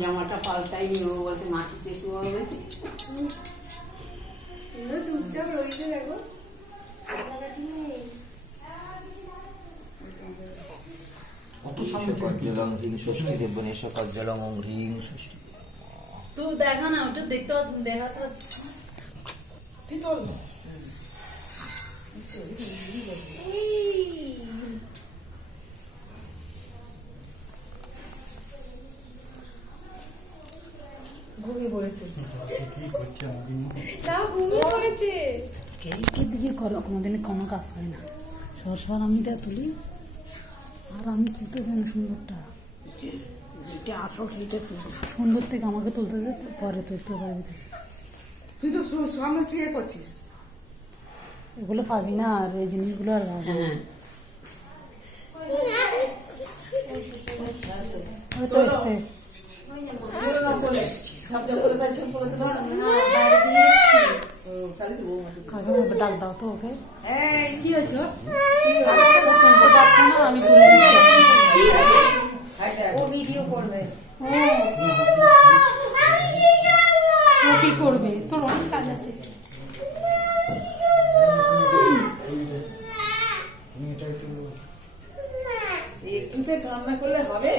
জামাটা পাল্টাই নি, ও বলতে মাটিতে শুয়ে হবে। চুপচাপ রয়েছে দেখো। সকাজ্জলং হ্রিং ষষ্ঠী দেবনে সকাজ্জলং হ্রিং ষষ্ঠী। তুই দেখা না, ওটা দেখতে দেখাতে ঘুমিয়ে পড়েছে। দিকে কোনোদিন কোনো কাজ হয় না। সরসর আমি দেখ তুলি আর আমি তুলতে দেয় না সুন্দরটা, যেটা আসল সেটা সুন্দর থেকে আমাকে তুলতে দে, পরে তুলতে পারবি। তুই তো সামনে চেয়ে করছিস, এগুলো পাবি না, আর এই জিনিসগুলো আর পাবি না। ডাক দাও তো ওকে। কি হয়েছে? আমি তুলে দিচ্ছি, ও ভিডিও করবে। ও কি করবে, তোর অনেক কাজ আছে। একটুতে কান্না করলে হবে?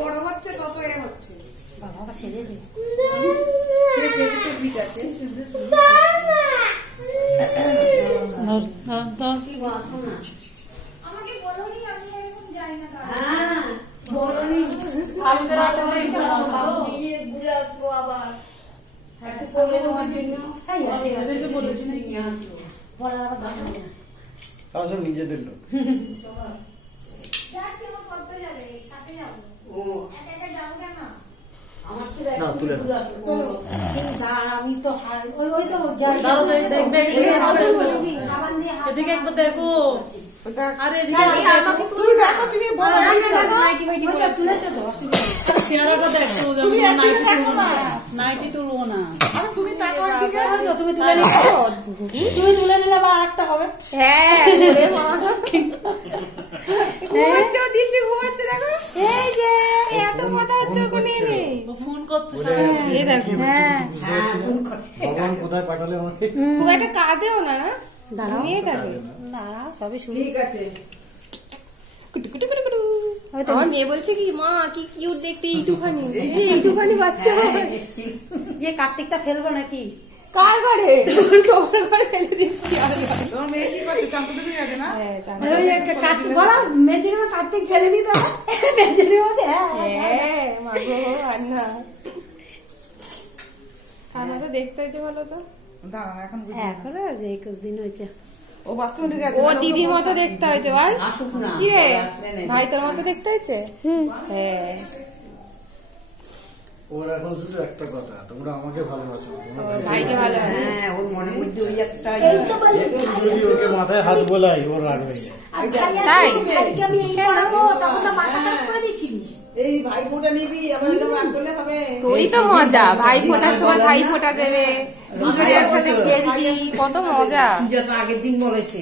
বড় হচ্ছে তত এ হচ্ছে। বাবা সেজেছে, তো ঠিক আছে। নিজেদের লোক না তুলে আমি তো ওই তো এদিকে একবার দেখো। আরে তুমি দেখো, তুমি বলো চেহারাটা দেখো, নাইটি তুলবো না। তুমি তাকাও দিকে, তুমি তুলে নিচ্ছ, তুমি তুলে নিলে আবার আরেকটা হবে। হ্যাঁ ঘুমাচ্ছে, ও দিব্যি ঘুমাচ্ছে দেখো। এই যে এত কথা হচ্ছে ওর কোনো নেই, ফোন করছে। এই দেখো। ভগবান কোথায় পাঠালে আমাকে। খুব একটা কাঁদেও না, না দাঁড়াও নিয়ে থাকে। দাঁড়াও সবই শুরু। ঠিক আছে। আমার মেয়ে বলছে কি, মা কি কিউট দেখতে, এইটুখানি বাচ্চা। যে কার্তিকটা ফেলবো নাকি? কার ঘরে? তোমার ঘরে ফেলে দিচ্ছি। তোমার মেয়ে কি করছে? চাঁদা দেবে যাবে না? কার্তিক ফেলে দিত, মেজরি বলছে হ্যাঁ মাগো আর না। কার মতো দেখতে হয়েছে বলো তো? দাঁড়াও এখন বুঝি। এখন 21 দিন হয়েছে। ও বাথরুমে গেছে, ও দিদির মতো দেখতে হয়েছে বল। কি রে ভাই, তোর মতো দেখতে হয়েছে? হ্যাঁ ওর এখন শুধু একটা কথা, তোমরা আমাকে ভালোবাসো, ভাইকে ভালো। হ্যাঁ, ওর মনের মধ্যে ওই একটা যদি ওকে মাথায় হাত বোলাই ওর রাগ হয়ে যায়। তাই এই ভাই ফোঁটা নিবি, আমার রাগ করলে হবে? তোরই তো মজা, ভাই ফোটার সময় ভাই ফোটা দেবে, দুজনে একসাথে খেলবি, কত মজা। যত আগের দিন বলেছে।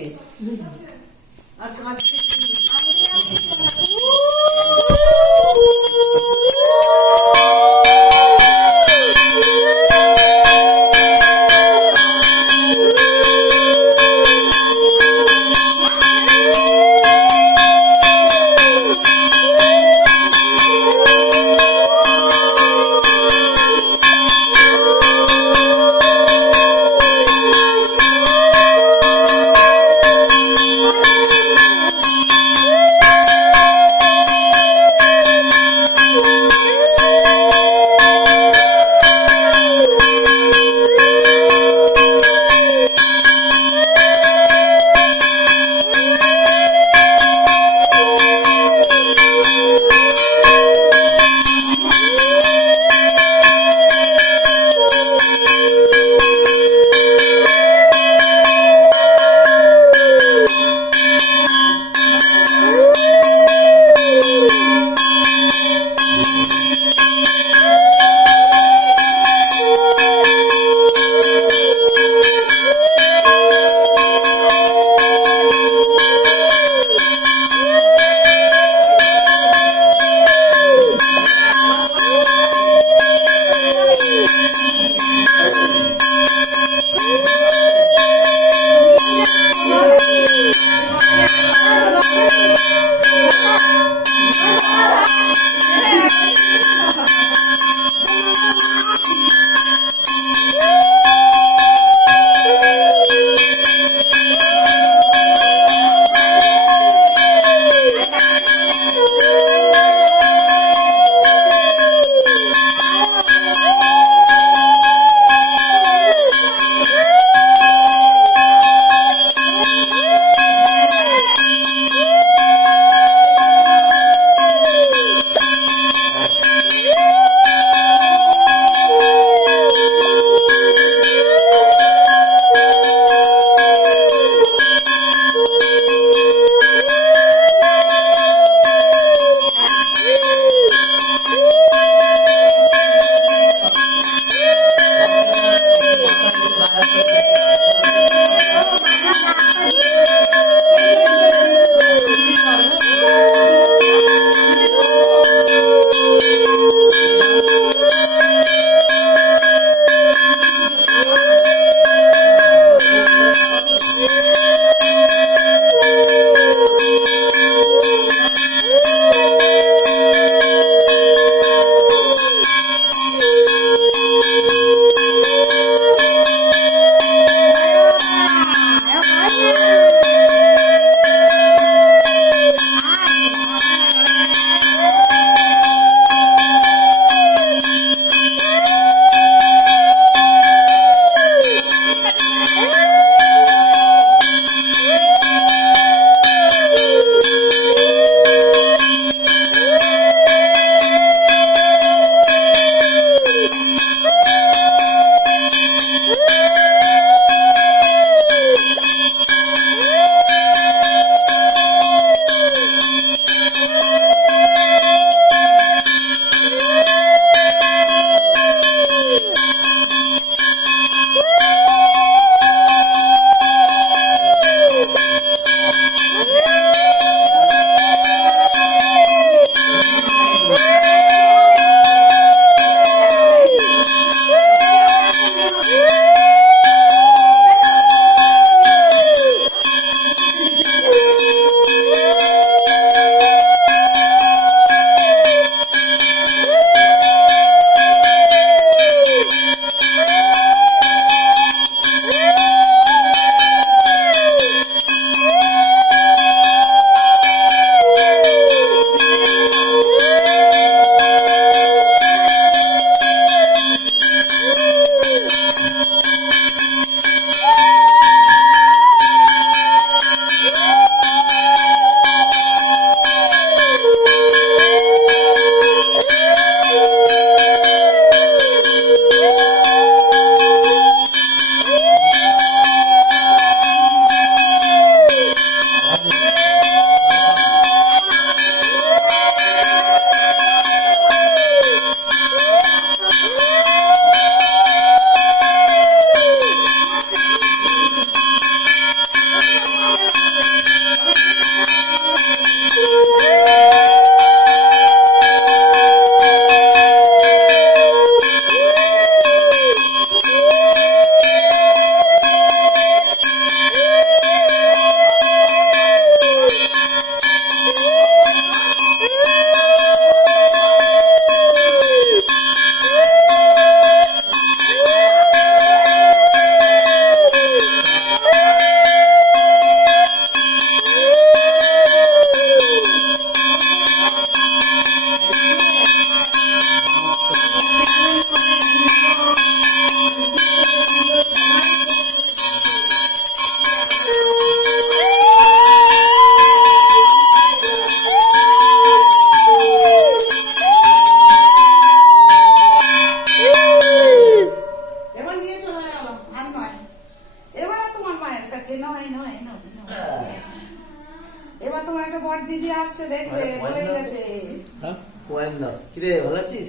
ওয়েন্দা কিরে ভালো আছিস?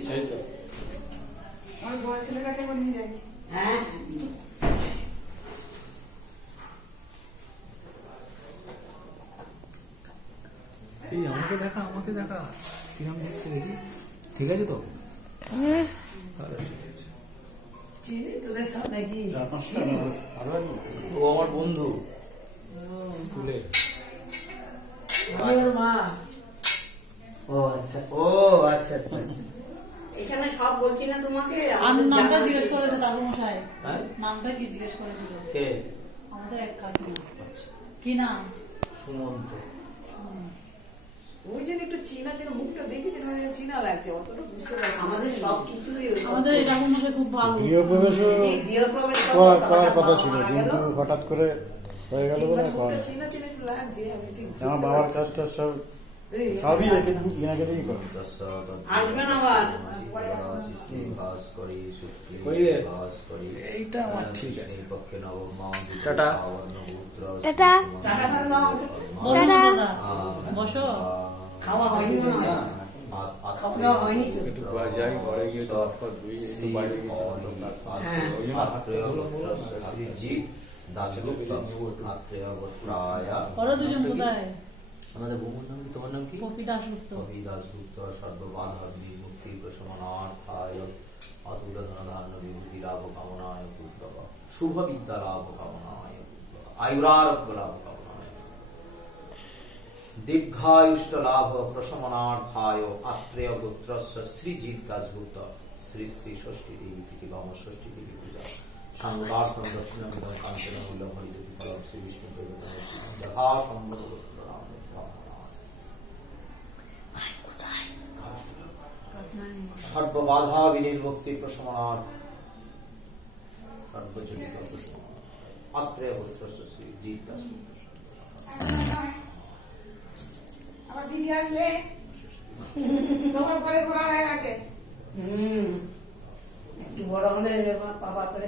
আমার বড় ছেলের কাছে একবার নিয়ে যাই। হ্যাঁ এই আমাকে দেখা কিরম দেখতে দেখি। ঠিক আছে তো? তাহলে ঠিক আছে। চিনি তোদের সব নাকি? ও আমার বন্ধু স্কুলে। আমি ওর মা। ও আচ্ছা আচ্ছা। এখানে সব বলছি না তোমাকে? আর নামটা জিজ্ঞেস করেছে ঠাকুরমশাই। হ্যাঁ? নামটা কি জিজ্ঞেস করেছিল? কে? আমাদের এক কাকিমা। কি নাম? সুমন্ত। ওই জন্য একটু চীনা মুখটা দেখেছি না, চীনা লাগছে, অতটা বুঝতে পারছি না। আমাদের সব কিছুই আমাদের এই ঠাকুরমশাই খুব ভালো। গৃহপ্রবেশও গৃহপ্রবেশ করার কথা ছিল, কিন্তু হঠাৎ করে হয়ে গেল বলে মুখটা করা। চীনা একটু লাগছে, আমি ঠিক আমার বাবার কাজটা সবই একে কিনাকে দিয়েই করে। আসবেন আবার। এইটা আমার ঠিক আছে। টাটা। টাটা করে দাও। বসো দাদা, বসো। খাওয়া হয়নি মনে হয়? খাওয়া দাওয়া হয়নি তো? ওরা দুজন কোথায়? আমাদের বৌমার নাম কি? তোমার নাম কি? পপি দাশগুপ্ত। পপি দাশগুপ্ত। সর্ববাধা বিমুক্তি প্রশমনার্থায় অতুল ধনধান্য বিভূতি লাভ কামনায় পুত্রক শুভ বিদ্যা লাভ কামনায় পুত্রক আয়ুরারোগ্য লাভ কামনায় দীর্ঘায়ুষ্ঠ লাভ প্রশমনার্থায় আত্রেয় গোত্রস্য শ্রীজিৎ দাশগুপ্ত শ্রী শ্রী ষষ্ঠী দেবী প্রীতিগম ষষ্ঠী দেবী পূজা সাংবার্থম দক্ষিণামিত কাঞ্চন উল্লঙ্ঘন ফলক শ্রী বিষ্ণু দেবতা যথা সম্ভব সর্ববাধা বিনির্মুক্তি প্রশমনার্থ সর্বজনিত আত্রেয় পুত্রস্য শ্রী জিৎ দাশগুপ্ত। আমার দিদি আসলে সবার পরে ঘোরা হয়ে গেছে। একটু বড় হলে বাবা করে।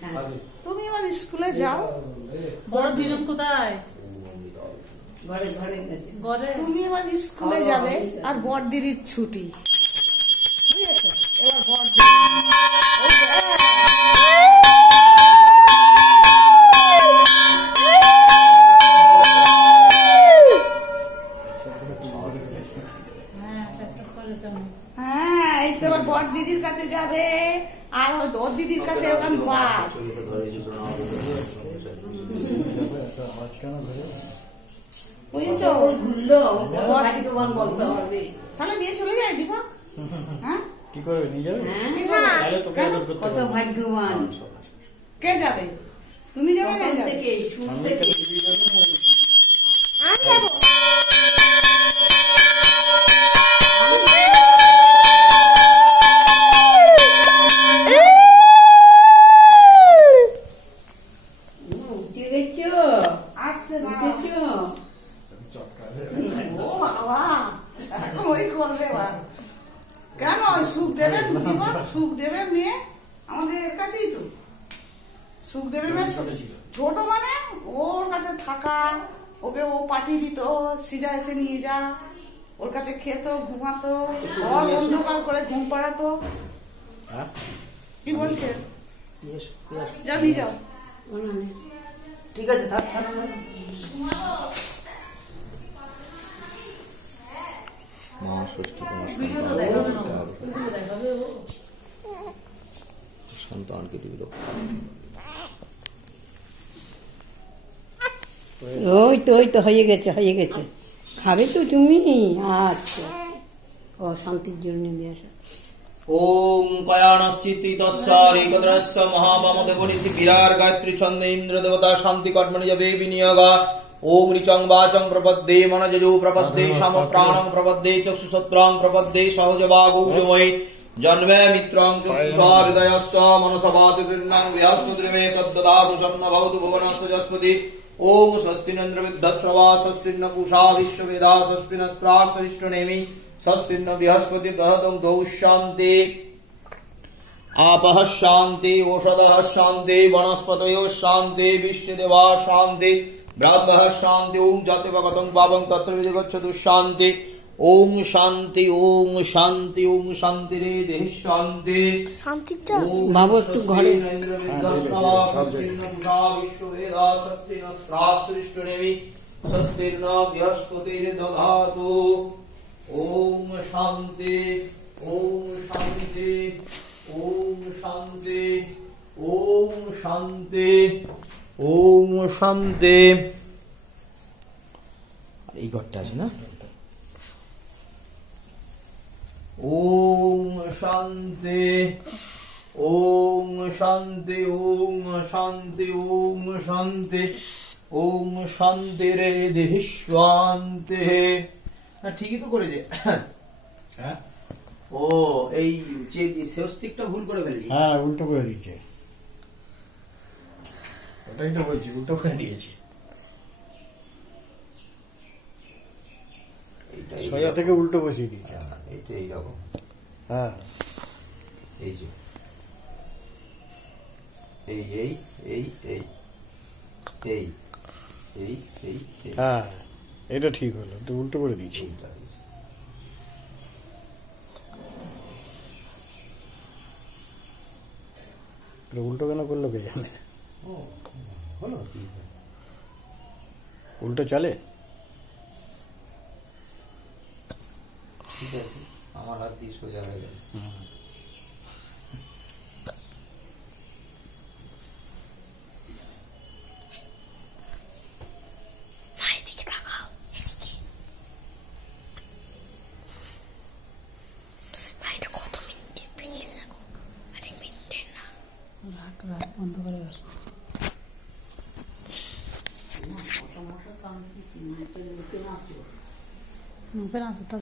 হ্যাঁ তুমি এবার স্কুলে যাও। বড় দুজন কোথায়? ঘরে ঘরে গেছে। ঘরে। তুমি এবার স্কুলে যাবে আর বড় দিদির ছুটি, বুঝেছো? এবার বড় দিদি হ্যাঁ, এই তো এবার বড় দিদির কাছে যাবে আর ওর দিদির কাছে ওখান বাদ, বুঝেছো? ঘুরলো ভাগ্যবান বলতে হবে। তাহলে নিয়ে চলে যায় দীপা। হ্যাঁ, কি করবে নিয়ে যাবে? হ্যাঁ তাহলে তোকে আদর করতে কত হবে। ভাগ্যবান। কে যাবে? তুমি যাবে না? প্রথম যাবে? থেকে শুরু আমি থেকে। কেন দিয়ে যাবে না? আমি যাবো। উঠে গেছো? আসছে না, উঠেছো? ও বাবা। এখন ওই করবে এবার। কেন সুখ দেবেন দীপা? সুখ দেবেন মেয়ে আমাদের এর কাছেই তো। সুখ দেবেন ছোট মানে ওর কাছে থাকা, ওকে ও পাঠিয়ে দিত, সিজা এসে নিয়ে যা, ওর কাছে খেতো, ঘুমাতো, অন্ধকার করে ঘুম পাড়াতো। হ্যাঁ? কি বলছে? যাও নিয়ে যাও। ঠিক আছে থাক থাক। ভিডিও তো দেখাবে না, ভিডিও দেখাবে ও। সন্তানকে দিল ওই তো হয়ে গেছে খাবে তো তুমি? আচ্ছা ও শান্তির জন্য নিয়ে আসা। ওম কয়ানশ্চিতি তস্যারিকদ্রস্য মহামমদেবনিসি বিরার গায়ত্রী ছন্দে ইন্দ্র দেবতা শান্তি কর্মণি জবে বিনিয়োগা। ওম ঋচং বাচং প্রপদ্যে মনজজো প্রপদ্যে সাম প্রাণং প্রপদ্যে চক্ষুসত্রাং প্রপদ্যে সহজবাগৌজময়ী জন্মে মিত্রং চক্ষুষা হৃদয়স্য মনসভাতি কৃষ্ণং বৃহস্পতির্মে তদ্দদাতু সন্নভবতু ভুবনস্য যস্পতি। ওম স্বস্তিনেন্দ্র বিদ্যস্রবা স্বস্তিন্ন পুষা বিশ্ববেদা স্বস্তিনস্প্রাক্তরিষ্ঠনেমি স্বস্তিন্ন বৃহস্পতি দহতং দৌ শান্তি আপঃ শান্তি ওষধঃ শান্তি বনস্পতयो শান্তি বিশ্বদেবা শান্তি ব্রাহ্মः শান্তি। ওম জাতিভগতং পাবং তত্র বিধিগচ্ছতু শান্তি। ওম শান্তি ওম শান্তি ওম শান্তি রে দেহ শান্তি বাবু একটু ঘরে স্বস্তির্ন বৃহস্পতির দধাতু। ওম শান্তি ওম শান্তি ওম শান্তি ওম শান্তি ওম শান্তি। এই ঘরটা আছে না? ওম শান্তি ওম শান্তি ওম শান্তি ওম শান্তি ওম শান্তি রে দেহি শান্তি। ঠিকই তো করেছে। হ্যাঁ ও এই স্বস্তিকটা ভুল করে ফেলেছি। হ্যাঁ উল্টো করে দিচ্ছে, ওটাই তো বলছি, উল্টো করে দিয়েছি। সোজা থেকে উল্টো বসিয়ে দিয়েছে। এইটা এইরকম। হ্যাঁ এই যে এই এই এই এই এই এই এই এই হ্যাঁ এটা ঠিক হলো, তো উল্টো করে দিয়েছি। উল্টো কেন করলো কে জানে? হলো উল্টো চলে। ঠিক আছে, আমার হাত দিয়ে সোজা হয়ে গেল। রাখ বন্ধ করে বস। মুখে নাচো